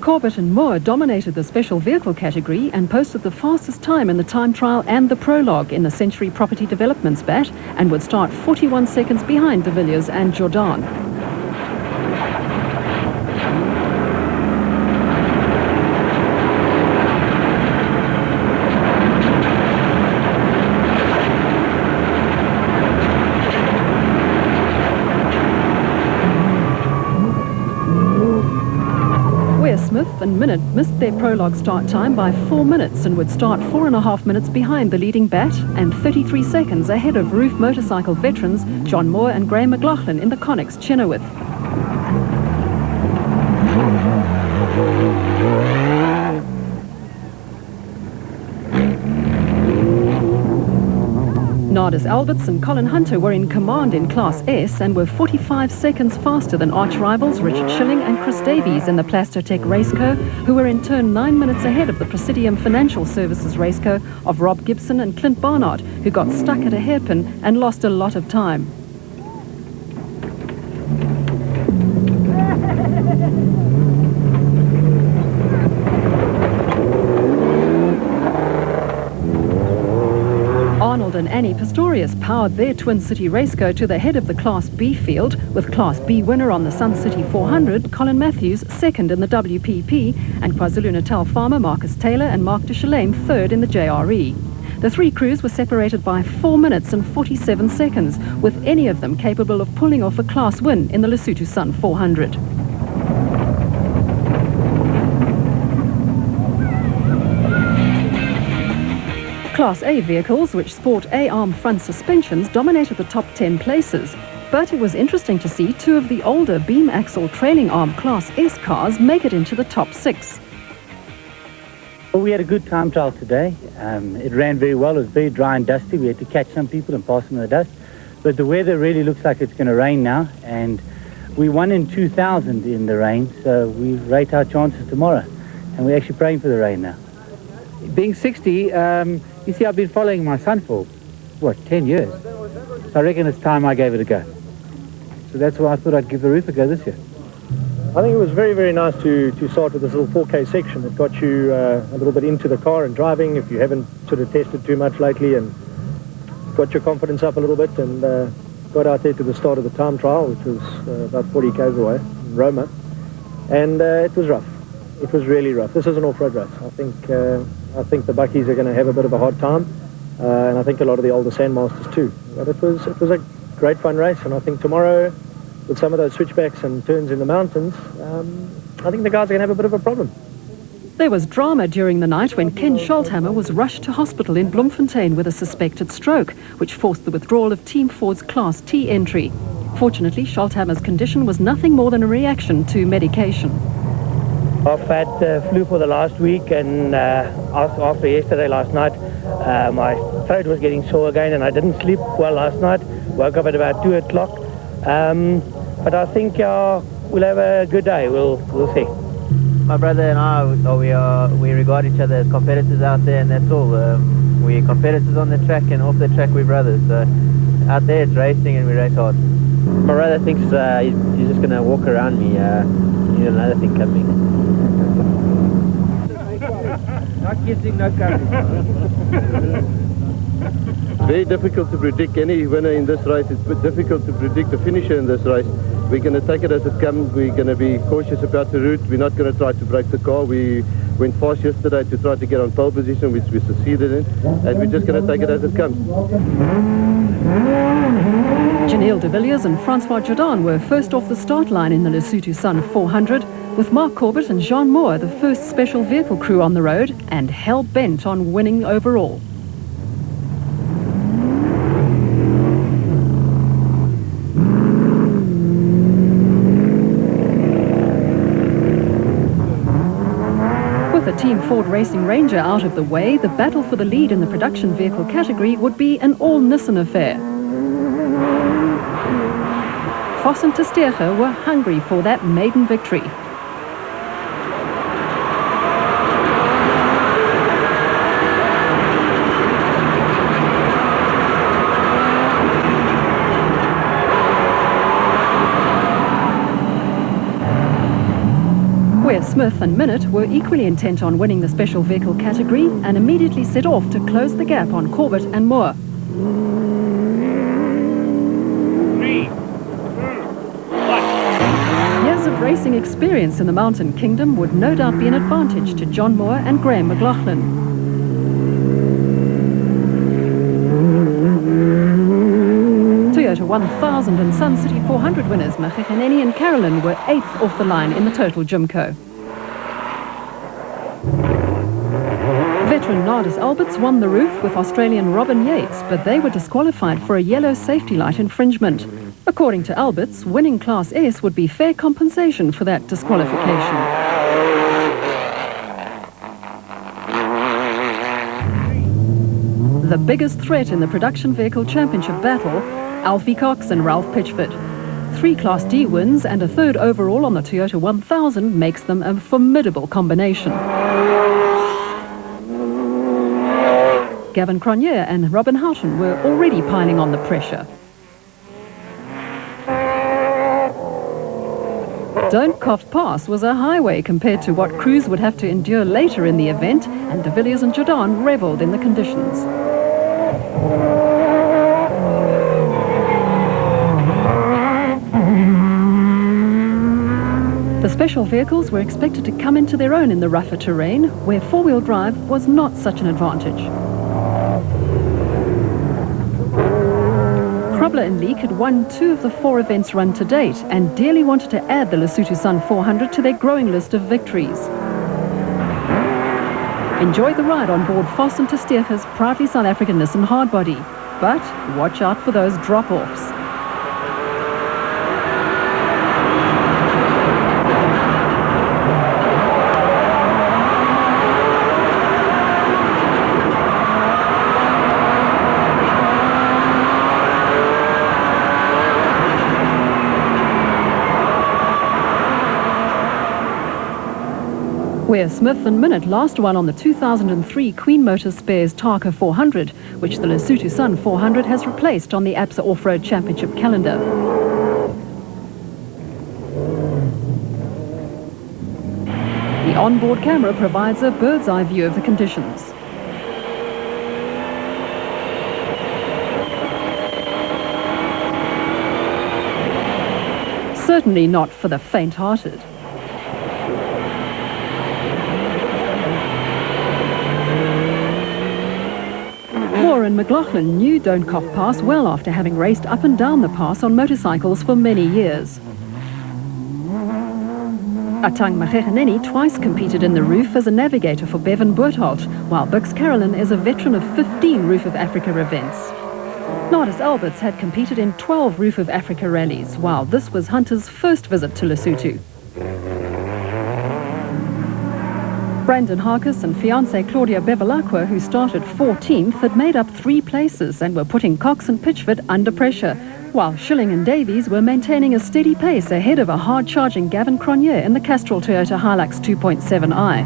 Corbett and Moore dominated the special vehicle category and posted the fastest time in the time trial and the prologue in the Century Property Development's bat, and would start 41 seconds behind de Villiers and Jordan. Smith and Minute missed their prologue start time by 4 minutes and would start 4.5 minutes behind the leading bat and 33 seconds ahead of Roof motorcycle veterans John Moore and Graham McLaughlin in the Connex Chenoweth. Nardis Alberts and Colin Hunter were in command in Class S and were 45 seconds faster than arch rivals Richard Schilling and Chris Davies in the Plastotech Raceco, who were in turn 9 minutes ahead of the Presidium Financial Services Raceco of Rob Gibson and Clint Barnard, who got stuck at a hairpin and lost a lot of time. Arnold and Annie Pistorius powered their Twin City Raceco to the head of the Class B field, with Class B winner on the Sun City 400, Colin Matthews, second in the WPP, and KwaZulu-Natal farmer Marcus Taylor and Mark de Chalane third in the JRE. The three crews were separated by 4 minutes and 47 seconds, with any of them capable of pulling off a class win in the Lesotho Sun 400. Class A vehicles, which sport A-arm front suspensions, dominated the top 10 places. But it was interesting to see two of the older beam axle trailing arm Class S cars make it into the top 6. Well, we had a good time trial today. It ran very well. It was very dry and dusty. We had to catch some people and pass them in the dust. But the weather really looks like it's going to rain now. And we won in 2000 in the rain, so we rate our chances tomorrow. And we're actually praying for the rain now. Being 60, you see, I've been following my son for, what, 10 years. So I reckon it's time I gave it a go. So that's why I thought I'd give the Roof a go this year. I think it was very, very nice to start with this little 4K section. It got you a little bit into the car and driving, if you haven't sort of tested too much lately, and got your confidence up a little bit, and got out there to the start of the time trial, which was about 40 k's away in Roma. And it was rough. It was really rough. This is an off-road race. I think the Buckies are going to have a bit of a hard time, and I think a lot of the older Sandmasters too. But it was a great fun race, and I think tomorrow, with some of those switchbacks and turns in the mountains, I think the guys are going to have a bit of a problem. There was drama during the night when Ken Scholthammer was rushed to hospital in Bloemfontein with a suspected stroke, which forced the withdrawal of Team Ford's Class T entry. Fortunately, Scholthammer's condition was nothing more than a reaction to medication. I've had flu for the last week, and after yesterday, last night, my throat was getting sore again, and I didn't sleep well last night. Woke up at about 2 o'clock. But I think we'll have a good day. We'll see. My brother and I, we regard each other as competitors out there, and that's all. We're competitors on the track, and off the track we're brothers. So out there it's racing, and we race hard. My brother thinks he's just going to walk around me. He's another thing coming. Not kissing, no coming. Very difficult to predict any winner in this race. It's difficult to predict the finisher in this race. We're going to take it as it comes. We're going to be cautious about the route. We're not going to try to break the car. We went fast yesterday to try to get on pole position, which we succeeded in, and we're just going to take it as it comes. Janelle de Villiers and Francois Jordan were first off the start line in the Lesotho Sun 400, with Mark Corbett and Jean Moore the first special vehicle crew on the road and hell-bent on winning overall. With a Team Ford Racing Ranger out of the way, the battle for the lead in the production vehicle category would be an all-Nissan affair. Vos and Testerge were hungry for that maiden victory. Smith and Minute were equally intent on winning the special vehicle category and immediately set off to close the gap on Corbett and Moore. Years of racing experience in the Mountain Kingdom would no doubt be an advantage to John Moore and Graham McLaughlin. Toyota 1000 and Sun City 400 winners Macheganeni and Carolyn were 8th off the line in the total Jimco. Veteran Nardis Alberts won the roof with Australian Robin Yates, but they were disqualified for a yellow safety light infringement. According to Alberts, winning Class S would be fair compensation for that disqualification. The biggest threat in the Production Vehicle Championship battle, Alfie Cox and Ralph Pitchford. 3 Class D wins and a 3rd overall on the Toyota 1000 makes them a formidable combination. Gavin Cronje and Robin Houghton were already piling on the pressure. Don't Cough Pass was a highway compared to what crews would have to endure later in the event, and de Villiers and Jordan revelled in the conditions. The special vehicles were expected to come into their own in the rougher terrain, where four-wheel drive was not such an advantage. Krobler and Leek had won 2 of the 4 events run to date and dearly wanted to add the Lesotho Sun 400 to their growing list of victories. Enjoy the ride on board Vos and Testega's proudly South African Nissan hardbody, but watch out for those drop-offs. Where Smith and Minute last won on the 2003 Queen Motors Spares Tarka 400, which the Lesotho Sun 400 has replaced on the ABSA Off-Road Championship calendar. The onboard camera provides a bird's eye view of the conditions. Certainly not for the faint-hearted. Moore and McLaughlin knew Don't Cough Pass well after having raced up and down the pass on motorcycles for many years. Atang Macheganeni twice competed in the roof as a navigator for Bevan Boertholt, while Bix Carolyn is a veteran of 15 Roof of Africa events. Nardis Alberts had competed in 12 Roof of Africa rallies, while this was Hunter's first visit to Lesotho. Brandon Harkis and fiancée Claudia Bevilacqua, who started 14th, had made up 3 places and were putting Cox and Pitchford under pressure, while Schilling and Davies were maintaining a steady pace ahead of a hard-charging Gavin Cronje in the Castrol Toyota Hilux 2.7i.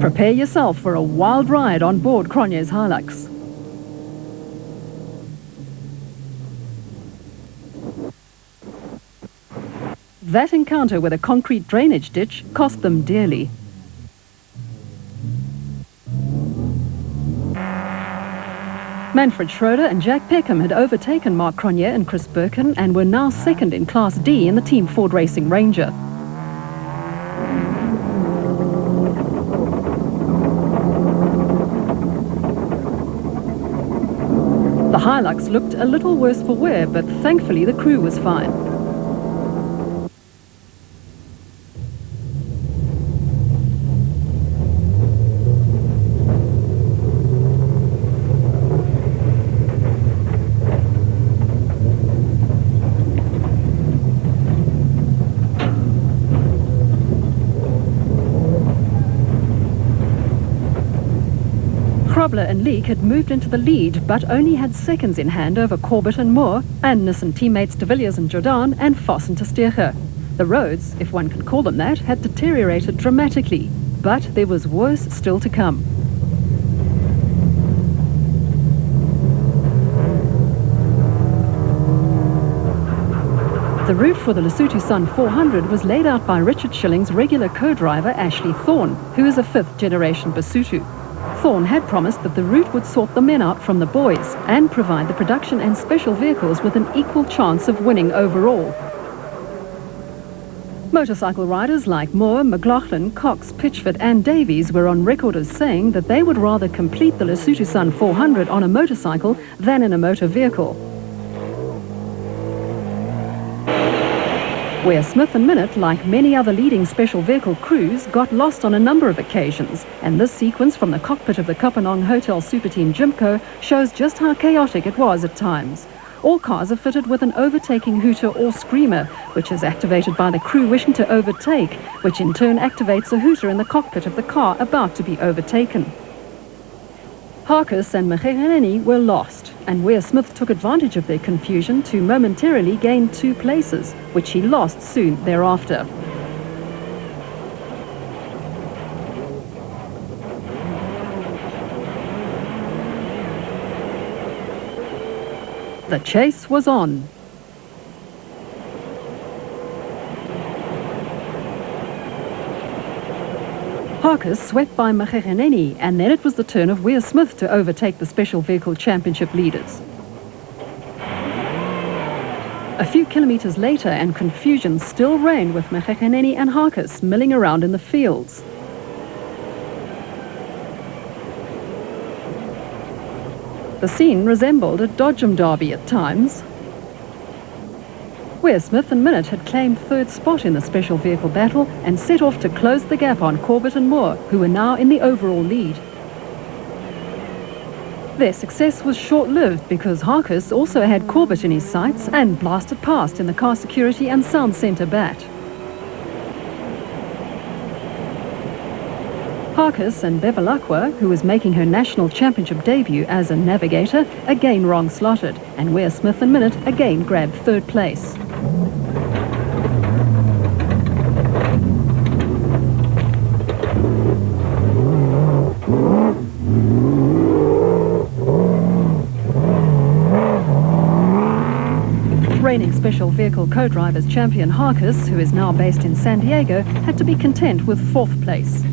Prepare yourself for a wild ride on board Cronje's Hilux. That encounter with a concrete drainage ditch cost them dearly. Manfred Schroeder and Jack Peckham had overtaken Mark Cronje and Chris Birkin and were now second in Class D in the Team Ford Racing Ranger. The Hilux looked a little worse for wear, but thankfully the crew was fine. Krobler and Leek had moved into the lead, but only had seconds in hand over Corbett and Moore, and Nissan teammates de Villiers and Jordan, and Vos and Testega. The roads, if one can call them that, had deteriorated dramatically, but there was worse still to come. The The route for the Lesotho Sun 400 was laid out by Richard Schilling's regular co-driver Ashley Thorne, who is a fifth-generation Basotho. Thorne had promised that the route would sort the men out from the boys and provide the production and special vehicles with an equal chance of winning overall. Motorcycle riders like Moore, McLaughlin, Cox, Pitchford and Davies were on record as saying that they would rather complete the Lesotho Sun 400 on a motorcycle than in a motor vehicle. Where Smith and Minute, like many other leading special vehicle crews, got lost on a number of occasions, and this sequence from the cockpit of the Kopanong Hotel Super Team Jimco shows just how chaotic it was at times. All cars are fitted with an overtaking hooter or screamer, which is activated by the crew wishing to overtake, which in turn activates a hooter in the cockpit of the car about to be overtaken. Harkus and Mchegeneni were lost, and Ware Smith took advantage of their confusion to momentarily gain 2 places, which he lost soon thereafter. The chase was on. Harkus swept by Mchegeneni, and then it was the turn of Ware Smith to overtake the Special Vehicle Championship leaders. A few kilometres later, and confusion still reigned with Mchegeneni and Harkus milling around in the fields. The scene resembled a Dodgem derby at times. Ware Smith and Minute had claimed 3rd spot in the special vehicle battle and set off to close the gap on Corbett and Moore, who were now in the overall lead. Their success was short-lived because Harkus also had Corbett in his sights and blasted past in the car security and sound centre bat. Harkus and Bevilacqua, who was making her national championship debut as a navigator, again wrong-slotted, and Ware Smith and Minute again grabbed 3rd place. Reigning Special Vehicle Co-Drivers champion Harkus, who is now based in San Diego, had to be content with 4th place.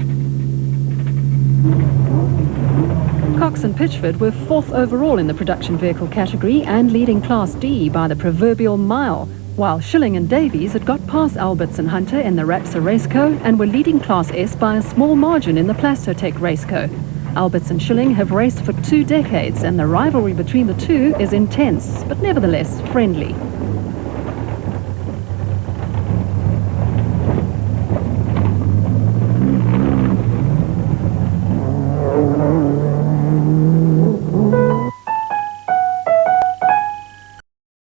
Cox and Pitchford were 4th overall in the production vehicle category and leading Class D by the proverbial mile, while Schilling and Davies had got past Alberts and Hunter in the Rapsa Raceco and were leading Class S by a small margin in the Plastotech Raceco. Alberts and Schilling have raced for 2 decades, and the rivalry between the two is intense, but nevertheless friendly.